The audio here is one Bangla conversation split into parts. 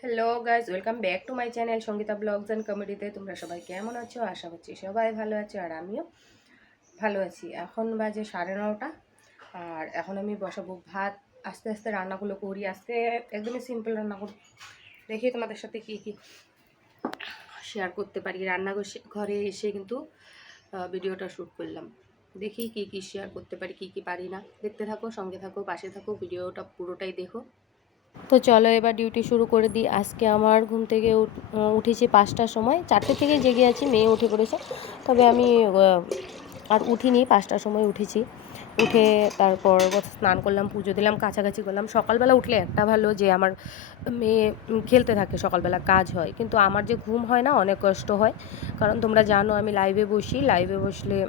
Hello guys welcome back to my channel Sangeeta blogs and কমেডিতে তোমরা সবাই কেমন আছো? আশা করছি সবাই ভালো আছো আর আমিও ভালো আছি। এখন বাজে সাড়ে নটা, আর এখন আমি বসাবো ভাত। আস্তে আস্তে রান্নাগুলো করি। আজকে একদমই সিম্পল রান্না করি দেখি তোমাদের সাথে কী কী শেয়ার করতে পারি। রান্না ঘরে এসে কিন্তু ভিডিওটা শ্যুট করলাম। দেখি কী কী শেয়ার করতে পারি, কী কী পারি না। দেখতে থাকো, সঙ্গে থাকো, পাশে থাকো ভিডিওটা পুরোটাই দেখো। তো চলো এবার ডিউটি শুরু করে দিই। আজকে আমার ঘুম থেকে উঠ- উঠেছি পাঁচটার সময়। চারটে থেকে জেগে আছি, মেয়ে উঠে পড়েছে। তবে আমি আর উঠিনি, পাঁচটার সময় উঠেছি। উঠে তারপর স্নান করলাম, পুজো দিলাম, কাছাকাছি করলাম সকালবেলা উঠলে একটা ভালো যে আমার মেয়ে খেলতে থাকে, সকালবেলা কাজ হয়। কিন্তু আমার যে ঘুম হয় না, অনেক কষ্ট হয়। কারণ তোমরা জানো, আমি লাইভে বসি। লাইভে বসলে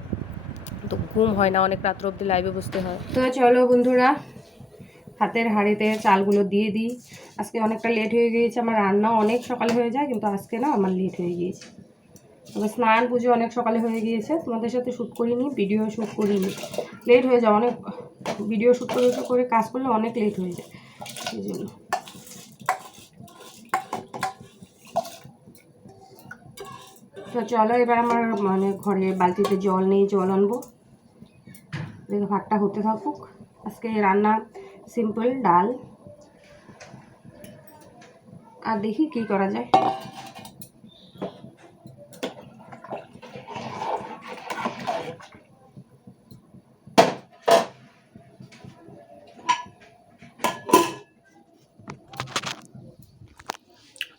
তো ঘুম হয় না, অনেক রাত্র অবধি লাইভে বসতে হয়। তো চলো বন্ধুরা হাতের হাঁড়িতে চালগুলো দিয়ে দিই। আজকে অনেকটা লেট হয়ে গিয়েছে, আমার রান্না অনেক সকালে হয়ে যায়, কিন্তু আজকে না আমার লেট হয়ে গিয়েছে। তবে স্নান পুজো অনেক সকালে হয়ে গিয়েছে, তোমাদের সাথে শ্যুট করিনি ভিডিও শ্যুট করিনি। লেট হয়ে যায়, অনেক ভিডিও শ্যুট করে করে কাজ করলে অনেক লেট হয়ে যায় এই জন্য। তো চলো এবার আমার মানে ঘরে বালতিতে জল নেই, জল আনব। দেখে, ভাতটা হতে থাকুক। আজকে রান্না সিম্পল ডাল। আর দেখি কি করা যায়।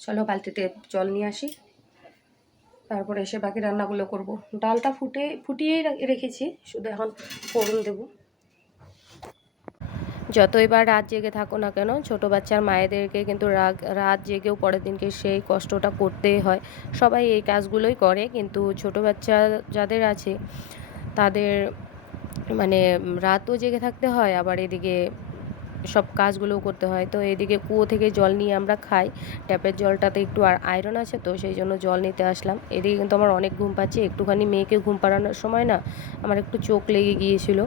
চলো বালতিতে জল নিয়ে আসি। তারপরে এসে বাকি রান্নাগুলো করব। ডালটা ফুটে, ফুটিয়েই রেখেছি, শুধু এখন ফোড়ন দেবো। যতই বা রাত জেগে থাকো না কেন, ছোট বাচ্চার মায়েদেরকে কিন্তু রাগ, রাত জেগেও পরের দিনকে সেই কষ্টটা করতেই হয়। সবাই এই কাজগুলোই করে, কিন্তু ছোট বাচ্চা যাদের আছে, তাদের মানে রাতও জেগে থাকতে হয়, আবার এদিকে সব কাজগুলোও করতে হয়। তো এদিকে কুয়ো থেকে জল নিয়ে আমরা খাই। ট্যাপের জলটাতে একটু আর আয়রন আছে তো, সেই জন্য জল নিতে আসলাম। এদিকে কিন্তু আমার অনেক ঘুম পাচ্ছে, একটুখানি মেয়েকে ঘুম পাড়ানোর সময় না, আমার একটু চোখ লেগে গিয়েছিল।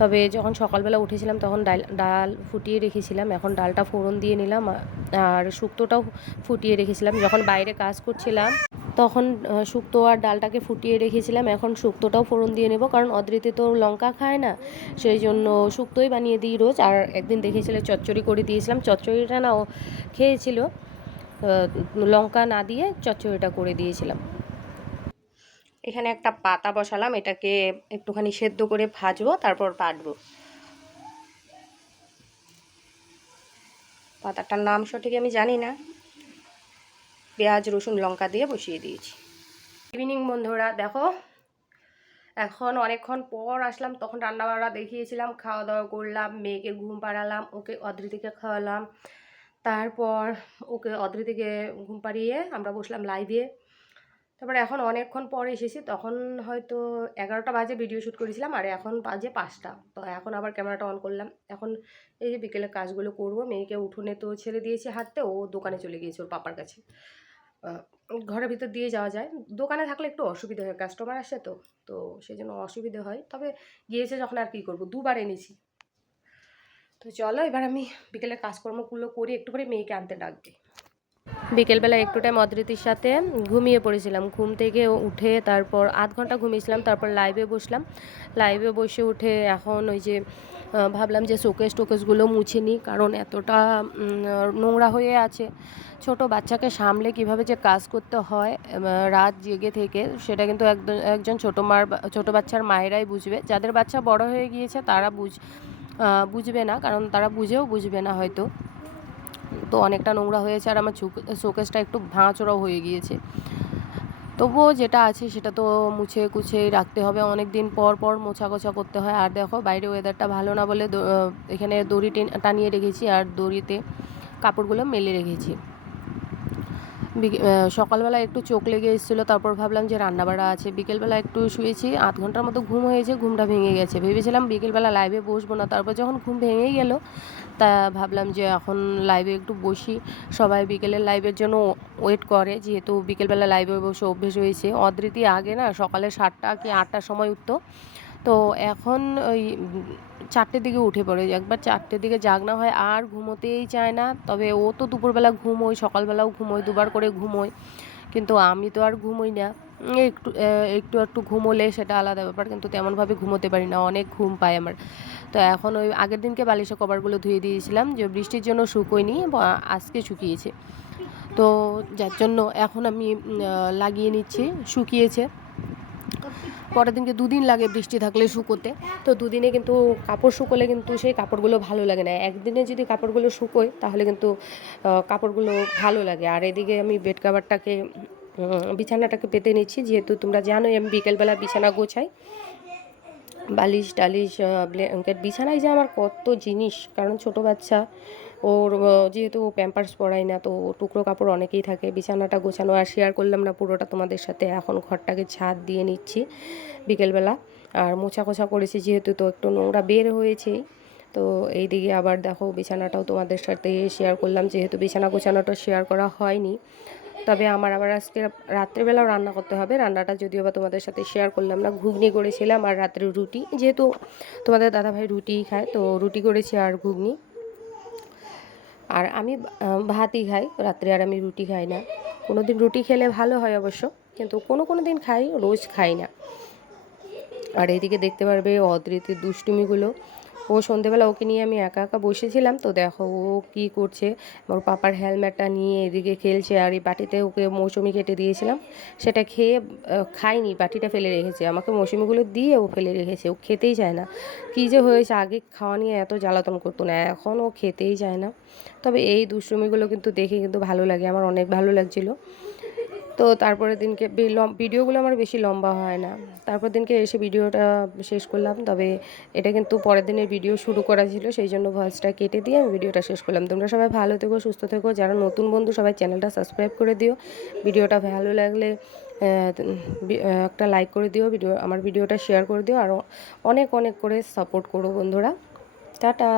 তবে যখন সকালবেলা উঠেছিলাম তখন ডাল ডাল ফুটিয়ে রেখেছিলাম। এখন ডালটা ফোড়ন দিয়ে নিলাম আর শুক্তোটাও ফুটিয়ে রেখেছিলাম। যখন বাইরে কাজ করছিলাম তখন শুক্তো আর ডালটাকে ফুটিয়ে রেখেছিলাম। এখন শুক্তোটাও ফোড়ন দিয়ে নেব। কারণ অদৃতে তো লঙ্কা খায় না, সেই জন্য শুক্তোই বানিয়ে দিই রোজ। আর একদিন দেখেছিলে চচ্চড়ি করে দিয়েছিলাম। চচ্চড়িটা না ও খেয়েছিল। লঙ্কা না দিয়ে চচ্চড়িটা করে দিয়েছিলাম। এখানে একটা পাতা বসালাম, এটাকে একটুখানি সেদ্ধ করে ভাজবো, তারপর পাটবো পাতাটার নাম সঠিক আমি জানি না। পেঁয়াজ, রসুন, লঙ্কা দিয়ে বসিয়ে দিয়েছি। ইভিনিং বন্ধুরা, দেখো, এখন অনেকক্ষণ পর আসলাম, তখন রান্না বান্না দেখিয়েছিলাম খাওয়া দাওয়া করলাম, মেয়েকে ঘুম পাড়ালাম, ওকে অদৃতিকে খাওয়ালাম। তারপর ওকে অদৃতিকে ঘুম পাড়িয়ে আমরা বসলাম লাইভে তারপরে এখন অনেকক্ষণ পরে এসেছি, তখন হয়তো এগারোটা বাজে ভিডিও শ্যুট করেছিলাম আর এখন বাজে পাঁচটা। তো এখন আবার ক্যামেরাটা অন করলাম। এখন এই যে বিকেলে কাজগুলো করব, মেয়েকে উঠোনে তো ছেড়ে দিয়েছি হাঁটতে, ও দোকানে চলে গিয়েছে ওর পাপার কাছে। ঘরের ভিতর দিয়ে যাওয়া যায়। দোকানে থাকলে একটু অসুবিধা হয় কাস্টমার আসে তো তো সেই জন্য অসুবিধে হয়। তবে গিয়েছে যখন আর কী করব, দুবার এনেছি। তো চলো এবার আমি বিকেলের কাজকর্মগুলো করি একটু পরে মেয়েকে আনতে ডাকবে। বিকেলবেলা একটু টাইম অদৃতির সাথে ঘুমিয়ে পড়েছিলাম। ঘুম থেকে উঠে তারপর আধ ঘণ্টা ঘুমিয়েছিলাম, তারপর লাইভে বসলাম। লাইভে বসে উঠে এখন ওই যে ভাবলাম যে শোকেস টোকেসগুলো মুছে নিই, কারণ এতটা নোংরা হয়ে আছে। ছোট বাচ্চাকে সামলে কীভাবে যে কাজ করতে হয় রাত জেগে থেকে, সেটা কিন্তু একজন একজন ছোটো মার ছোটো বাচ্চার মায়েরাই বুঝবে। যাদের বাচ্চা বড় হয়ে গিয়েছে তারা বুঝ বুঝবে না, কারণ তারা বুঝেও বুঝবে না হয়তো। তো অনেকটা নোংরা হয়েছে আর আমার শোকেসটা একটু ভাঙাচোরাও হয়ে গিয়েছে। তবুও যেটা আছে সেটা তো মুছে কুছে রাখতে হবে। অনেক দিন পর পর মোছা কোছা করতে হয়। আর দেখো, বাইরে ওয়েদারটা ভালো না বলে এখানে দড়ি টানিয়ে রেখেছি। আর দড়িতে কাপড়গুলো মেলে রেখেছি। সকালবেলা একটু চোখ লেগে এসেছিল, তারপর ভাবলাম যে রান্নাবাড়া আছে। বিকেলবেলা একটু শুয়েছি, আধ ঘণ্টার মতো ঘুম হয়েছে, ঘুমটা ভেঙে গেছে। ভেবেছিলাম বিকেলবেলা লাইভে বসবো না, তারপর যখন ঘুম ভেঙেই গেল, তা ভাবলাম যে এখন লাইভে একটু বসি। সবাই বিকেলের লাইভের জন্য ওয়েট করে, যেহেতু বিকেলবেলা লাইভে বসে অভ্যেস হয়েছে। অদৃতি আগে না সকালে সাতটা কি আটটার সময় উঠতো। তো এখন ওই চারটের দিকে উঠে পড়ে একবার চারটের দিকে জাগনা হয় আর ঘুমোতেই চায় না। তবে ও তো দুপুরবেলা ঘুমোয়, সকালবেলাও ঘুমোয়, দুবার করে ঘুমোয়। কিন্তু আমি তো আর ঘুমোই না। একটু একটু একটু ঘুমোলে সেটা আলাদা ব্যাপার, কিন্তু তেমনভাবে ঘুমোতে পারি না। অনেক ঘুম পায় আমার। তো এখন ওই আগের দিনকে বালিশের কভারগুলো ধুয়ে দিয়েছিলাম, যে বৃষ্টির জন্য শুকোয়নি আজকে শুকিয়েছে। তো যার জন্য এখন আমি লাগিয়ে নিচ্ছি, শুকিয়েছে। পরের দিনকে দুদিন লাগে বৃষ্টি থাকলে শুকোতে। তো দুদিনে কিন্তু কাপড় শুকোলে কিন্তু সেই কাপড়গুলো ভালো লাগে না। একদিনে যদি কাপড়গুলো শুকোয়, তাহলে কিন্তু কাপড়গুলো ভালো লাগে। আর এদিকে আমি বেড কাভারটাকে বিছানাটাকে পেতে নিচ্ছি। যেহেতু তোমরা জানোই, আমি বিকেলবেলা বিছানা গোছাই। বালিশ টালিশ ব্ল্যাঙ্কেট বিছানায় যে আমার কত জিনিস, কারণ ছোট বাচ্চা, ওর যেহেতু প্যাম্পার্স পরাই না, তো টুকরো কাপড় অনেকেই থাকে, বিছানাটা গোছানো, আর শেয়ার করলাম না পুরোটা তোমাদের সাথে, এখন ঘরটাকে ছাদ দিয়ে নিচ্ছি বিকেলবেলা, আর মোছা কোছা করেছি যেহেতু তো একটু নোংরা বের হয়েছেই তো এই দিকে আবার দেখো বিছানাটাও তোমাদের সাথে শেয়ার করলাম, যেহেতু বিছানা গোছানোটা শেয়ার করা হয়নি তবে আমার আবার আজকে রাত্রেবেলাও রান্না করতে হবে। রান্নাটা যদিও বা তোমাদের সাথে শেয়ার করলাম না, ঘুগনি করেছিলাম আর রাত্রে রুটি। যেহেতু তোমাদের দাদাভাই রুটিই খায়, তো রুটি করেছি আর ঘুগনি। আর আমি ভাতই খাই রাত্রে আর আমি রুটি খাই না। কোনো দিন রুটি খেলে ভালো হয় অবশ্য, কিন্তু কোনো কোনো দিন খাই, রোজ খাই না। আর এদিকে দেখতে পারবে অদৃতির দুষ্টুমিগুলো। ও সন্ধেবেলা ওকে নিয়ে আমি একা একা বসেছিলাম। তো দেখো ও কি করছে? ওর পাপার হেলমেটটা নিয়ে এদিকে খেলছে আর এই বাটিতে ওকে মৌসুমি কেটে দিয়েছিলাম। সেটা খেয়ে খায়নি, বাটিটা ফেলে রেখেছে। আমাকে মৌসুমিগুলো দিয়ে ও ফেলে রেখেছে। ও খেতেই চায় না। কী যে হয়েছে? আগে খাওয়া নিয়ে এত জ্বালাতন করতো না। এখন ও খেতেই চায় না। তবে এই দুষ্টুমিগুলো কিন্তু দেখে কিন্তু ভালো লাগে। আমার অনেক ভালো লাগছিল। তো তারপরের দিনকে ভিডিওগুলো আমার বেশি লম্বা হয় না। তারপর দিনকে এসে ভিডিওটা শেষ করলাম। তবে এটা কিন্তু পরের দিনের ভিডিও শুরু করা ছিল, সেই জন্য ভয়েসটা কেটে দিয়ে আমি ভিডিওটা শেষ করলাম। তোমরা সবাই ভালো থেকো, সুস্থ থেকো। যারা নতুন বন্ধু, সবাই চ্যানেলটা সাবস্ক্রাইব করে দিও। ভিডিওটা ভালো লাগলে একটা লাইক করে দিও, ভিডিও আমার ভিডিওটা শেয়ার করে দিও। আর অনেক অনেক করে সাপোর্ট করো বন্ধুরা। টাটা!